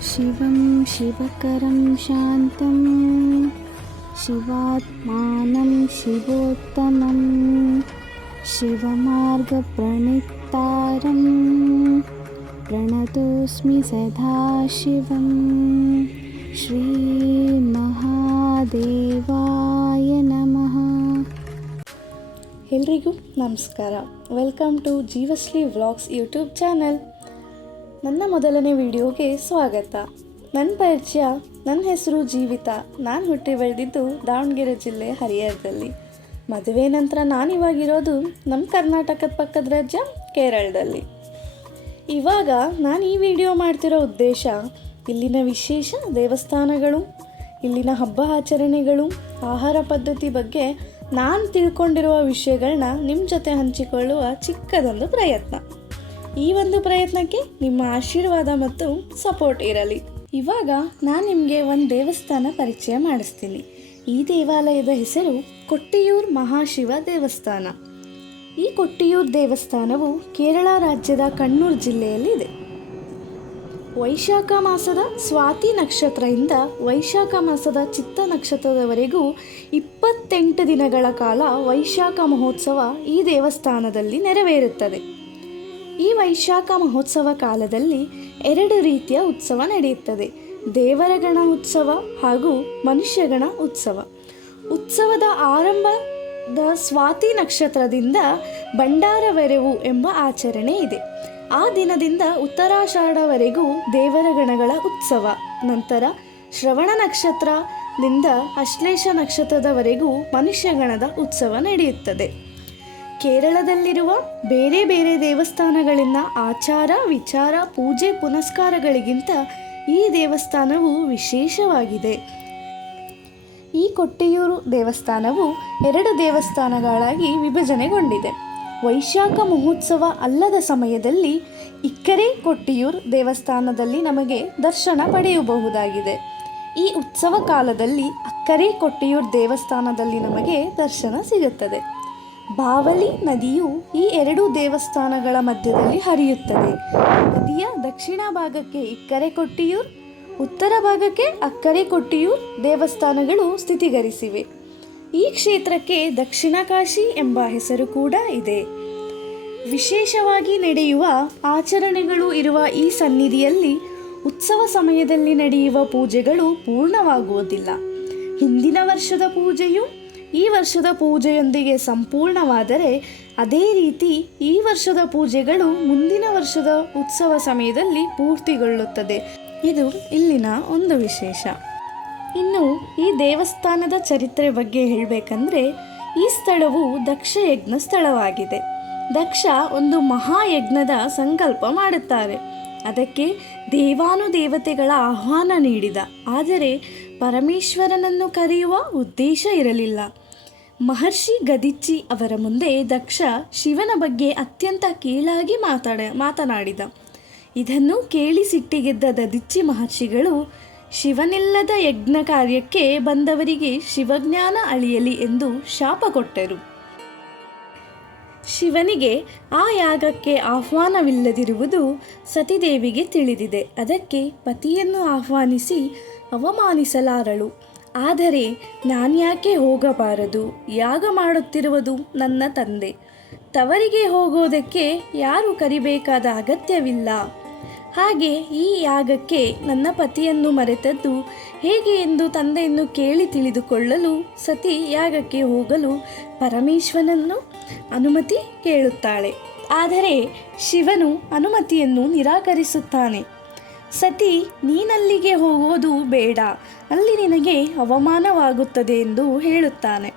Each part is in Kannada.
शिवं शिवकरं शान्तं शिवात्मानं शिवोत्तमं शिवमार्गप्रणितारं प्रणतोऽस्मि सदा शिवं ಶ್ರೀಮಹಾದೇವಾಯ ನಮಃ. ಎಲ್ರಿಗೂ ನಮಸ್ಕಾರ. Welcome to Jeevashree vlogs YouTube channel. ನನ್ನ ಮೊದಲನೇ ವಿಡಿಯೋಗೆ ಸ್ವಾಗತ. ನನ್ನ ಪರಿಚಯ, ನನ್ನ ಹೆಸರು ಜೀವಿತಾ. ನಾನು ಹುಟ್ಟಿ ಬೆಳೆದಿದ್ದು ದಾವಣಗೆರೆ ಜಿಲ್ಲೆ ಹರಿಹರದಲ್ಲಿ. ಮದುವೆ ನಂತರ ನಾನಿವಾಗಿರೋದು ನಮ್ಮ ಕರ್ನಾಟಕದ ಪಕ್ಕದ ರಾಜ್ಯ ಕೇರಳದಲ್ಲಿ. ಇವಾಗ ನಾನು ಈ ವಿಡಿಯೋ ಮಾಡ್ತಿರೋ ಉದ್ದೇಶ ಇಲ್ಲಿನ ವಿಶೇಷ ದೇವಸ್ಥಾನಗಳು, ಇಲ್ಲಿನ ಹಬ್ಬ ಆಚರಣೆಗಳು, ಆಹಾರ ಪದ್ಧತಿ ಬಗ್ಗೆ ನಾನು ತಿಳ್ಕೊಂಡಿರುವ ವಿಷಯಗಳನ್ನ ನಿಮ್ಮ ಜೊತೆ ಹಂಚಿಕೊಳ್ಳುವ ಚಿಕ್ಕದೊಂದು ಪ್ರಯತ್ನ. ಈ ಒಂದು ಪ್ರಯತ್ನಕ್ಕೆ ನಿಮ್ಮ ಆಶೀರ್ವಾದ ಮತ್ತು ಸಪೋರ್ಟ್ ಇರಲಿ. ಇವಾಗ ನಾನು ನಿಮಗೆ ಒಂದು ದೇವಸ್ಥಾನ ಪರಿಚಯ ಮಾಡಿಸ್ತೀನಿ. ಈ ದೇವಾಲಯದ ಹೆಸರು ಕೊಟ್ಟಿಯೂರು ಮಹಾಶಿವ ದೇವಸ್ಥಾನ. ಈ ಕೊಟ್ಟಿಯೂರು ದೇವಸ್ಥಾನವು ಕೇರಳ ರಾಜ್ಯದ ಕಣ್ಣೂರು ಜಿಲ್ಲೆಯಲ್ಲಿದೆ. ವೈಶಾಖ ಮಾಸದ ಸ್ವಾತಿ ನಕ್ಷತ್ರದಿಂದ ವೈಶಾಖ ಮಾಸದ ಚಿತ್ತ ನಕ್ಷತ್ರದವರೆಗೂ 28 ದಿನಗಳ ಕಾಲ ವೈಶಾಖ ಮಹೋತ್ಸವ ಈ ದೇವಸ್ಥಾನದಲ್ಲಿ ನೆರವೇರುತ್ತದೆ. ಈ ವೈಶಾಖ ಮಹೋತ್ಸವ ಕಾಲದಲ್ಲಿ 2 ರೀತಿಯ ಉತ್ಸವ ನಡೆಯುತ್ತದೆ: ದೇವರಗಣ ಉತ್ಸವ ಹಾಗೂ ಮನುಷ್ಯಗಣ ಉತ್ಸವ. ಉತ್ಸವದ ಆರಂಭದ ಸ್ವಾತಿ ನಕ್ಷತ್ರದಿಂದ ಭಂಡಾರವೆರವು ಎಂಬ ಆಚರಣೆ ಇದೆ. ಆ ದಿನದಿಂದ ಉತ್ತರಾಷಾಢವರೆಗೂ ದೇವರಗಣಗಳ ಉತ್ಸವ. ನಂತರ ಶ್ರವಣ ನಕ್ಷತ್ರದಿಂದ ಅಶ್ಲೇಷ ನಕ್ಷತ್ರದವರೆಗೂ ಮನುಷ್ಯಗಣದ ಉತ್ಸವ ನಡೆಯುತ್ತದೆ. ಕೇರಳದಲ್ಲಿರುವ ಬೇರೆ ಬೇರೆ ದೇವಸ್ಥಾನಗಳಿಂದ ಆಚಾರ ವಿಚಾರ ಪೂಜೆ ಪುನಸ್ಕಾರಗಳಿಗಿಂತ ಈ ದೇವಸ್ಥಾನವು ವಿಶೇಷವಾಗಿದೆ. ಈ ಕೊಟ್ಟಿಯೂರು ದೇವಸ್ಥಾನವು 2 ದೇವಸ್ಥಾನಗಳಾಗಿ ವಿಭಜನೆಗೊಂಡಿದೆ. ವೈಶಾಖ ಮಹೋತ್ಸವ ಅಲ್ಲದ ಸಮಯದಲ್ಲಿ ಇಕ್ಕರೆ ಕೊಟ್ಟಿಯೂರು ದೇವಸ್ಥಾನದಲ್ಲಿ ನಮಗೆ ದರ್ಶನ ಪಡೆಯಬಹುದಾಗಿದೆ. ಈ ಉತ್ಸವ ಕಾಲದಲ್ಲಿ ಅಕ್ಕರೆ ಕೊಟ್ಟಿಯೂರು ದೇವಸ್ಥಾನದಲ್ಲಿ ನಮಗೆ ದರ್ಶನ ಸಿಗುತ್ತದೆ. ಬಾವಲಿ ನದಿಯು ಈ 2 ದೇವಸ್ಥಾನಗಳ ಮಧ್ಯದಲ್ಲಿ ಹರಿಯುತ್ತದೆ. ನದಿಯ ದಕ್ಷಿಣ ಭಾಗಕ್ಕೆ ಇಕ್ಕರೆ ಕೊಟ್ಟಿಯೂರು, ಉತ್ತರ ಭಾಗಕ್ಕೆ ಅಕ್ಕರೆ ಕೊಟ್ಟಿಯೂರು ದೇವಸ್ಥಾನಗಳು ಸ್ಥಿತಿಗರಿಸಿವೆ. ಈ ಕ್ಷೇತ್ರಕ್ಕೆ ದಕ್ಷಿಣ ಕಾಶಿ ಎಂಬ ಹೆಸರು ಕೂಡ ಇದೆ. ವಿಶೇಷವಾಗಿ ನಡೆಯುವ ಆಚರಣೆಗಳು ಇರುವ ಈ ಸನ್ನಿಧಿಯಲ್ಲಿ ಉತ್ಸವ ಸಮಯದಲ್ಲಿ ನಡೆಯುವ ಪೂಜೆಗಳು ಪೂರ್ಣವಾಗುವುದಿಲ್ಲ. ಹಿಂದಿನ ವರ್ಷದ ಪೂಜೆಯು ಈ ವರ್ಷದ ಪೂಜೆಯೊಂದಿಗೆ ಸಂಪೂರ್ಣವಾದರೆ, ಅದೇ ರೀತಿ ಈ ವರ್ಷದ ಪೂಜೆಗಳು ಮುಂದಿನ ವರ್ಷದ ಉತ್ಸವ ಸಮಯದಲ್ಲಿ ಪೂರ್ತಿಗೊಳ್ಳುತ್ತದೆ. ಇದು ಇಲ್ಲಿನ ಒಂದು ವಿಶೇಷ. ಇನ್ನು ಈ ದೇವಸ್ಥಾನದ ಚರಿತ್ರೆ ಬಗ್ಗೆ ಹೇಳಬೇಕಂದ್ರೆ, ಈ ಸ್ಥಳವು ದಕ್ಷ ಯಜ್ಞ ಸ್ಥಳವಾಗಿದೆ. ದಕ್ಷ ಒಂದು ಮಹಾಯಜ್ಞದ ಸಂಕಲ್ಪ ಮಾಡುತ್ತಾರೆ. ಅದಕ್ಕೆ ದೇವಾನುದೇವತೆಗಳ ಆಹ್ವಾನ ನೀಡಿದ. ಆದರೆ ಪರಮೇಶ್ವರನನ್ನು ಕರೆಯುವ ಉದ್ದೇಶ ಇರಲಿಲ್ಲ. ಮಹರ್ಷಿ ಗದಿಚ್ಚಿ ಅವರ ಮುಂದೆ ದಕ್ಷ ಶಿವನ ಬಗ್ಗೆ ಅತ್ಯಂತ ಕೀಳಾಗಿ ಮಾತನಾಡಿದ. ಇದನ್ನು ಕೇಳಿ ಸಿಟ್ಟಿಗೆದ್ದ ದದಿಚ್ಚಿ ಮಹರ್ಷಿಗಳು ಶಿವನಿಲ್ಲದ ಯಜ್ಞ ಕಾರ್ಯಕ್ಕೆ ಬಂದವರಿಗೆ ಶಿವಜ್ಞಾನ ಅಳಿಯಲಿ ಎಂದು ಶಾಪ ಕೊಟ್ಟರು. ಶಿವನಿಗೆ ಆ ಯಾಗಕ್ಕೆ ಆಹ್ವಾನವಿಲ್ಲದಿರುವುದು ಸತಿದೇವಿಗೆ ತಿಳಿದಿದೆ. ಅದಕ್ಕೆ ಪತಿಯನ್ನು ಆಹ್ವಾನಿಸಿ ಅವಮಾನಿಸಲಾರಳು. ಆದರೆ ನಾನ್ಯಾಕೆ ಹೋಗಬಾರದು? ಯಾಗ ಮಾಡುತ್ತಿರುವುದು ನನ್ನ ತಂದೆ. ತವರಿಗೆ ಹೋಗೋದಕ್ಕೆ ಯಾರು ಕರಿಬೇಕಾದ ಅಗತ್ಯವಿಲ್ಲ. ಹಾಗೆ ಈ ಯಾಗಕ್ಕೆ ನನ್ನ ಪತಿಯನ್ನು ಮರೆತದ್ದು ಹೇಗೆ ಎಂದು ತಂದೆಯನ್ನು ಕೇಳಿ ತಿಳಿದುಕೊಳ್ಳಲು ಸತಿ ಯಾಗಕ್ಕೆ ಹೋಗಲು ಪರಮೇಶ್ವರನನ್ನು ಅನುಮತಿ ಕೇಳುತ್ತಾಳೆ. ಆದರೆ ಶಿವನು ಅನುಮತಿಯನ್ನು ನಿರಾಕರಿಸುತ್ತಾನೆ. ಸತಿ, ನೀನಲ್ಲಿಗೆ ಹೋಗೋದು ಬೇಡ, ಅಲ್ಲಿ ನಿನಗೆ ಅವಮಾನವಾಗುತ್ತದೆ ಎಂದು ಹೇಳುತ್ತಾನೆ.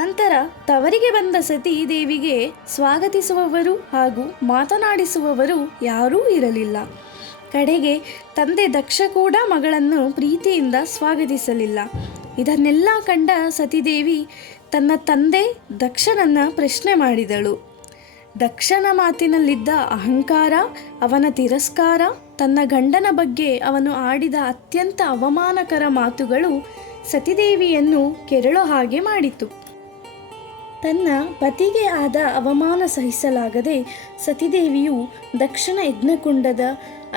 ನಂತರ ತವರಿಗೆ ಬಂದ ಸತಿ ದೇವಿಗೆ ಸ್ವಾಗತಿಸುವವರು ಹಾಗೂ ಮಾತನಾಡಿಸುವವರು ಯಾರೂ ಇರಲಿಲ್ಲ. ಕಡೆಗೆ ತಂದೆ ದಕ್ಷ ಕೂಡ ಮಗಳನ್ನು ಪ್ರೀತಿಯಿಂದ ಸ್ವಾಗತಿಸಲಿಲ್ಲ. ಇದನ್ನೆಲ್ಲ ಕಂಡ ಸತಿದೇವಿ ತನ್ನ ತಂದೆ ದಕ್ಷನನ್ನು ಪ್ರಶ್ನೆ ಮಾಡಿದಳು. ದಕ್ಷನ ಮಾತಿನಲ್ಲಿದ್ದ ಅಹಂಕಾರ, ಅವನ ತಿರಸ್ಕಾರ, ತನ್ನ ಗಂಡನ ಬಗ್ಗೆ ಅವನು ಆಡಿದ ಅತ್ಯಂತ ಅವಮಾನಕರ ಮಾತುಗಳು ಸತಿದೇವಿಯನ್ನು ಕೆರಳೋ ಹಾಗೆ ಮಾಡಿತು. ತನ್ನ ಪತಿಗೆ ಆದ ಅವಮಾನ ಸಹಿಸಲಾಗದೆ ಸತಿದೇವಿಯು ದಕ್ಷನ ಯಜ್ಞಕುಂಡದ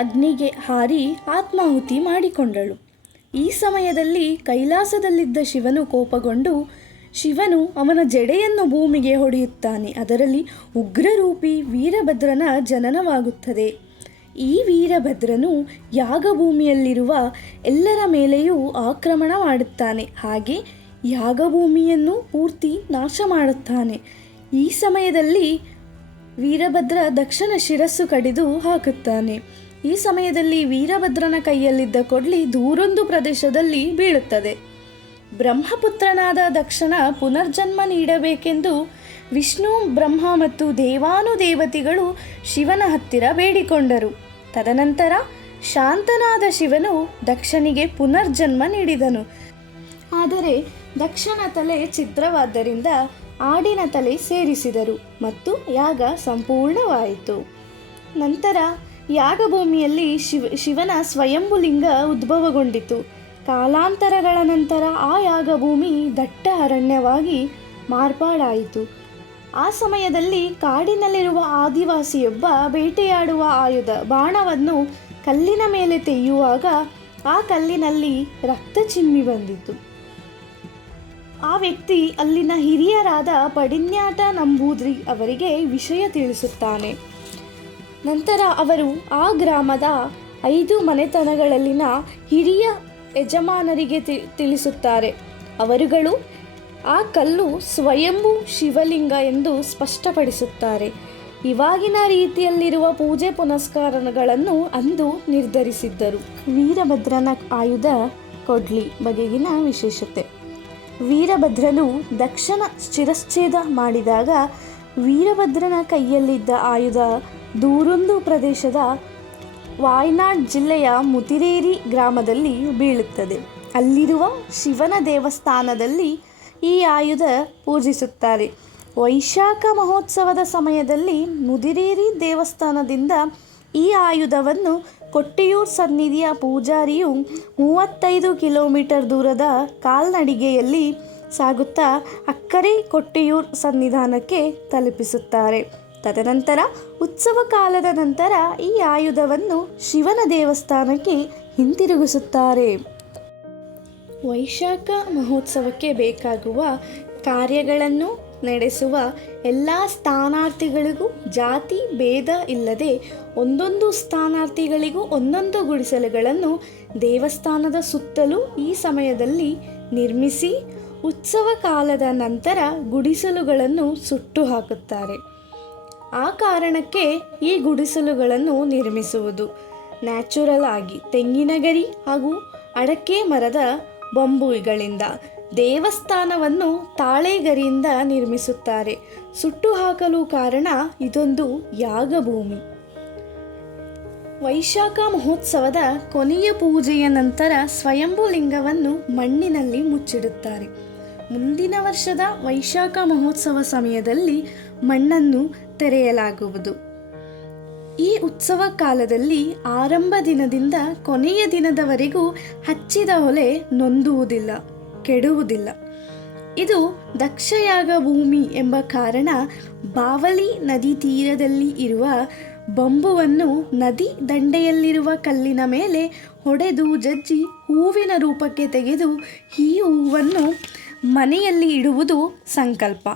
ಅಗ್ನಿಗೆ ಹಾರಿ ಆತ್ಮಾಹುತಿ ಮಾಡಿಕೊಂಡಳು. ಈ ಸಮಯದಲ್ಲಿ ಕೈಲಾಸದಲ್ಲಿದ್ದ ಶಿವನು ಕೋಪಗೊಂಡು ಶಿವನು ಅವನ ಜಡೆಯನ್ನು ಭೂಮಿಗೆ ಹೊಡೆಯುತ್ತಾನೆ. ಅದರಲ್ಲಿ ಉಗ್ರರೂಪಿ ವೀರಭದ್ರನ ಜನನವಾಗುತ್ತದೆ. ಈ ವೀರಭದ್ರನು ಯಾಗಭೂಮಿಯಲ್ಲಿರುವ ಎಲ್ಲರ ಮೇಲೆಯೂ ಆಕ್ರಮಣ ಮಾಡುತ್ತಾನೆ. ಹಾಗೆ ಯಾಗಭೂಮಿಯನ್ನು ಪೂರ್ತಿ ನಾಶ ಮಾಡುತ್ತಾನೆ. ಈ ಸಮಯದಲ್ಲಿ ವೀರಭದ್ರ ದಕ್ಷನ ಶಿರಸ್ಸು ಕಡಿದು ಹಾಕುತ್ತಾನೆ. ಈ ಸಮಯದಲ್ಲಿ ವೀರಭದ್ರನ ಕೈಯಲ್ಲಿದ್ದ ಕೊಡ್ಲಿ ದೂರೊಂದು ಪ್ರದೇಶದಲ್ಲಿ ಬೀಳುತ್ತದೆ. ಬ್ರಹ್ಮಪುತ್ರನಾದ ದಕ್ಷನ ಪುನರ್ಜನ್ಮ ನೀಡಬೇಕೆಂದು ವಿಷ್ಣು, ಬ್ರಹ್ಮ ಮತ್ತು ದೇವಾನುದೇವತೆಗಳು ಶಿವನ ಹತ್ತಿರ ಬೇಡಿಕೊಂಡರು. ತದನಂತರ ಶಾಂತನಾದ ಶಿವನು ದಕ್ಷನಿಗೆ ಪುನರ್ಜನ್ಮ ನೀಡಿದನು. ಆದರೆ ದಕ್ಷನ ತಲೆ ಛಿದ್ರವಾದ್ದರಿಂದ ಆಡಿನ ತಲೆ ಸೇರಿಸಿದರು ಮತ್ತು ಯಾಗ ಸಂಪೂರ್ಣವಾಯಿತು. ನಂತರ ಯಾಗಭೂಮಿಯಲ್ಲಿ ಶಿವನ ಸ್ವಯಂಭುಲಿಂಗ ಉದ್ಭವಗೊಂಡಿತು. ಕಾಲಾಂತರಗಳ ನಂತರ ಆ ಯಾಗಭೂಮಿ ದಟ್ಟ ಅರಣ್ಯವಾಗಿ ಮಾರ್ಪಾಡಾಯಿತು. ಆ ಸಮಯದಲ್ಲಿ ಕಾಡಿನಲ್ಲಿರುವ ಆದಿವಾಸಿಯೊಬ್ಬ ಬೇಟೆಯಾಡುವ ಆಯುಧ ಬಾಣವನ್ನು ಕಲ್ಲಿನ ಮೇಲೆ ತೆಗೆಯುವಾಗ ಆ ಕಲ್ಲಿನಲ್ಲಿ ರಕ್ತ ಚಿಮ್ಮಿ ಬಂದಿತು. ಆ ವ್ಯಕ್ತಿ ಅಲ್ಲಿನ ಹಿರಿಯರಾದ ಪಡಿನ್ಯಾಟ ನಂಬೂದ್ರಿ ಅವರಿಗೆ ವಿಷಯ ತಿಳಿಸುತ್ತಾನೆ. ನಂತರ ಅವರು ಆ ಗ್ರಾಮದ 5 ಮನೆತನಗಳಲ್ಲಿನ ಹಿರಿಯ ಯಜಮಾನರಿಗೆ ತಿಳಿಸುತ್ತಾರೆ. ಅವರುಗಳು ಆ ಕಲ್ಲು ಸ್ವಯಂಭೂ ಶಿವಲಿಂಗ ಎಂದು ಸ್ಪಷ್ಟಪಡಿಸುತ್ತಾರೆ. ಇವಾಗಿನ ರೀತಿಯಲ್ಲಿರುವ ಪೂಜೆ ಪುನಸ್ಕಾರಗಳನ್ನು ಅಂದು ನಿರ್ಧರಿಸಿದ್ದರು. ವೀರಭದ್ರನ ಆಯುಧ ಕೊಡ್ಲಿ ಬಗೆಗಿನ ವಿಶೇಷತೆ. ವೀರಭದ್ರನು ದಕ್ಷನ ಶಿರಚ್ಛೇದ ಮಾಡಿದಾಗ ವೀರಭದ್ರನ ಕೈಯಲ್ಲಿದ್ದ ಆಯುಧ ದೂರೊಂದು ಪ್ರದೇಶದ ವಾಯ್ನಾಡ್ ಜಿಲ್ಲೆಯ ಮುತಿರೇರಿ ಗ್ರಾಮದಲ್ಲಿ ಬೀಳುತ್ತದೆ. ಅಲ್ಲಿರುವ ಶಿವನ ದೇವಸ್ಥಾನದಲ್ಲಿ ಈ ಆಯುಧ ಪೂಜಿಸುತ್ತಾರೆ. ವೈಶಾಖ ಮಹೋತ್ಸವದ ಸಮಯದಲ್ಲಿ ಮುದಿರೇರಿ ದೇವಸ್ಥಾನದಿಂದ ಈ ಆಯುಧವನ್ನು ಕೊಟ್ಟಿಯೂರು ಸನ್ನಿಧಿಯ ಪೂಜಾರಿಯು 35 ಕಿಲೋಮೀಟರ್ ದೂರದ ಕಾಲ್ನಡಿಗೆಯಲ್ಲಿ ಸಾಗುತ್ತಾ ಅಕ್ಕರೆ ಕೊಟ್ಟಿಯೂರು ಸನ್ನಿಧಾನಕ್ಕೆ ತಲುಪಿಸುತ್ತಾರೆ. ತದನಂತರ ಉತ್ಸವ ಕಾಲದ ನಂತರ ಈ ಆಯುಧವನ್ನು ಶಿವನ ದೇವಸ್ಥಾನಕ್ಕೆ ಹಿಂತಿರುಗಿಸುತ್ತಾರೆ. ವೈಶಾಖ ಮಹೋತ್ಸವಕ್ಕೆ ಬೇಕಾಗುವ ಕಾರ್ಯಗಳನ್ನು ನಡೆಸುವ ಎಲ್ಲ ಸ್ಥಾನಾರ್ಥಿಗಳಿಗೂ ಜಾತಿ ಭೇದ ಇಲ್ಲದೆ ಒಂದೊಂದು ಸ್ಥಾನಾರ್ಥಿಗಳಿಗೂ ಒಂದೊಂದು ಗುಡಿಸಲುಗಳನ್ನು ದೇವಸ್ಥಾನದ ಸುತ್ತಲೂ ಈ ಸಮಯದಲ್ಲಿ ನಿರ್ಮಿಸಿ ಉತ್ಸವ ಕಾಲದ ನಂತರ ಗುಡಿಸಲುಗಳನ್ನು ಸುಟ್ಟು ಹಾಕುತ್ತಾರೆ. ಆ ಕಾರಣಕ್ಕೆ ಈ ಗುಡಿಸಲುಗಳನ್ನು ನಿರ್ಮಿಸುವುದು ನ್ಯಾಚುರಲ್ ಆಗಿ ತೆಂಗಿನ ಗರಿ ಹಾಗೂ ಅಡಕೆ ಮರದ ಬಂಬುಗಳಿಂದ, ದೇವಸ್ಥಾನವನ್ನು ತಾಳೆಗರಿಯಿಂದ ನಿರ್ಮಿಸುತ್ತಾರೆ. ಸುಟ್ಟು ಹಾಕಲು ಕಾರಣ ಇದೊಂದು ಯಾಗಭೂಮಿ. ವೈಶಾಖ ಮಹೋತ್ಸವದ ಕೊನೆಯ ಪೂಜೆಯ ನಂತರ ಸ್ವಯಂಭೂ ಲಿಂಗವನ್ನು ಮಣ್ಣಿನಲ್ಲಿ ಮುಚ್ಚಿಡುತ್ತಾರೆ. ಮುಂದಿನ ವರ್ಷದ ವೈಶಾಖ ಮಹೋತ್ಸವ ಸಮಯದಲ್ಲಿ ಮಣ್ಣನ್ನು ತೆರೆಯಲಾಗುವುದು. ಈ ಉತ್ಸವ ಕಾಲದಲ್ಲಿ ಆರಂಭ ದಿನದಿಂದ ಕೊನೆಯ ದಿನದವರೆಗೂ ಹಚ್ಚಿದ ಒಲೆ ನೊಂದುವುದಿಲ್ಲ, ಕೆಡುವುದಿಲ್ಲ. ಇದು ದಕ್ಷಯಾಗ ಭೂಮಿ ಎಂಬ ಕಾರಣ ಬಾವಲಿ ನದಿ ತೀರದಲ್ಲಿ ಇರುವ ಬಂಬುವನ್ನು ನದಿ ದಂಡೆಯಲ್ಲಿರುವ ಕಲ್ಲಿನ ಮೇಲೆ ಹೊಡೆದು ಜಜ್ಜಿ ಹೂವಿನ ರೂಪಕ್ಕೆ ತೆಗೆದು ಈ ಹೂವನ್ನು ಮನೆಯಲ್ಲಿ ಇಡುವುದು ಸಂಕಲ್ಪ.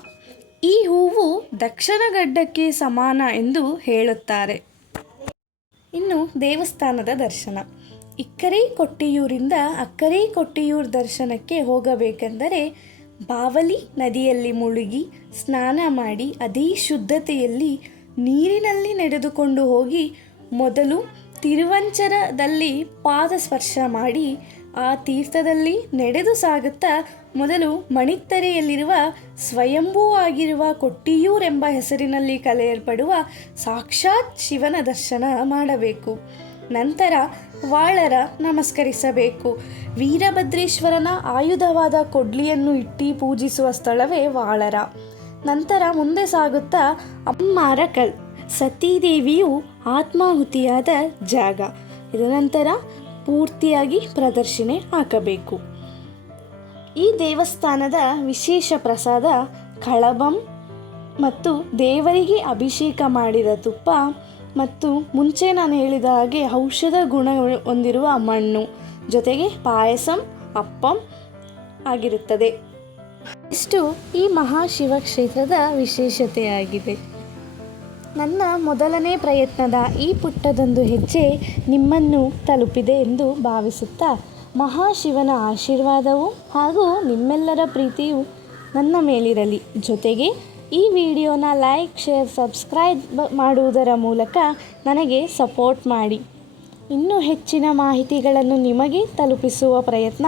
ಈ ಹೂವು ದಕ್ಷನ ಗಡ್ಡಕ್ಕೆ ಸಮಾನ ಎಂದು ಹೇಳುತ್ತಾರೆ. ಇನ್ನು ದೇವಸ್ಥಾನದ ದರ್ಶನ. ಇಕ್ಕರೆ ಕೊಟ್ಟಿಯೂರಿಂದ ಅಕ್ಕರೆ ಕೊಟ್ಟಿಯೂರು ದರ್ಶನಕ್ಕೆ ಹೋಗಬೇಕೆಂದರೆ ಬಾವಲಿ ನದಿಯಲ್ಲಿ ಮುಳುಗಿ ಸ್ನಾನ ಮಾಡಿ ಅದೇ ಶುದ್ಧತೆಯಲ್ಲಿ ನೀರಿನಲ್ಲಿ ನಡೆದುಕೊಂಡು ಹೋಗಿ ಮೊದಲು ತಿರುವಂಚರದಲ್ಲಿ ಪಾದ ಸ್ಪರ್ಶ ಮಾಡಿ ಆ ತೀರ್ಥದಲ್ಲಿ ನಡೆದು ಸಾಗುತ್ತಾ ಮೊದಲು ಮಣಿತ್ತರೆಯಲ್ಲಿರುವ ಸ್ವಯಂಭೂ ಆಗಿರುವ ಕೊಟ್ಟಿಯೂರೆಂಬ ಹೆಸರಿನಲ್ಲಿ ಕರೆಯಲ್ಪಡುವ ಸಾಕ್ಷಾತ್ ಶಿವನ ದರ್ಶನ ಮಾಡಬೇಕು. ನಂತರ ವಾಳರ ನಮಸ್ಕರಿಸಬೇಕು. ವೀರಭದ್ರೇಶ್ವರನ ಆಯುಧವಾದ ಕೊಡ್ಲಿಯನ್ನು ಇಟ್ಟು ಪೂಜಿಸುವ ಸ್ಥಳವೇ ವಾಳರ. ನಂತರ ಮುಂದೆ ಸಾಗುತ್ತಾ ಅಮ್ಮಾರಕಲ್, ಸತೀದೇವಿಯು ಆತ್ಮಾಹುತಿಯಾದ ಜಾಗ. ಇದರ ನಂತರ ಪೂರ್ತಿಯಾಗಿ ಪ್ರದರ್ಶನೆ ಹಾಕಬೇಕು. ಈ ದೇವಸ್ಥಾನದ ವಿಶೇಷ ಪ್ರಸಾದ ಕಳಬಂ ಮತ್ತು ದೇವರಿಗೆ ಅಭಿಷೇಕ ಮಾಡಿದ ತುಪ್ಪ ಮತ್ತು ಮುಂಚೆ ನಾನು ಹೇಳಿದ ಹಾಗೆ ಔಷಧ ಗುಣ ಹೊಂದಿರುವ ಮಣ್ಣು, ಜೊತೆಗೆ ಪಾಯಸಂ, ಅಪ್ಪಂ ಆಗಿರುತ್ತದೆ. ಇಷ್ಟು ಈ ಮಹಾಶಿವ ಕ್ಷೇತ್ರದ ವಿಶೇಷತೆಯಾಗಿದೆ. ನನ್ನ ಮೊದಲನೇ ಪ್ರಯತ್ನದ ಈ ಪುಟ್ಟದೊಂದು ಹೆಜ್ಜೆ ನಿಮ್ಮನ್ನು ತಲುಪಿದೆ ಎಂದು ಭಾವಿಸುತ್ತಾ, ಮಹಾಶಿವನ ಆಶೀರ್ವಾದವು ಹಾಗೂ ನಿಮ್ಮೆಲ್ಲರ ಪ್ರೀತಿಯು ನನ್ನ ಮೇಲಿರಲಿ. ಜೊತೆಗೆ ಈ ವಿಡಿಯೋನ ಲೈಕ್, ಶೇರ್, ಸಬ್ಸ್ಕ್ರೈಬ್ ಮಾಡುವುದರ ಮೂಲಕ ನನಗೆ ಸಪೋರ್ಟ್ ಮಾಡಿ. ಇನ್ನೂ ಹೆಚ್ಚಿನ ಮಾಹಿತಿಗಳನ್ನು ನಿಮಗೆ ತಲುಪಿಸುವ ಪ್ರಯತ್ನ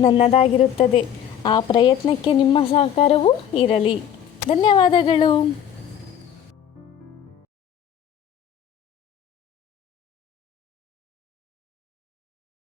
ನನ್ನದಾಗಿರುತ್ತದೆ. ಆ ಪ್ರಯತ್ನಕ್ಕೆ ನಿಮ್ಮ ಸಹಕಾರವೂ ಇರಲಿ. ಧನ್ಯವಾದಗಳು.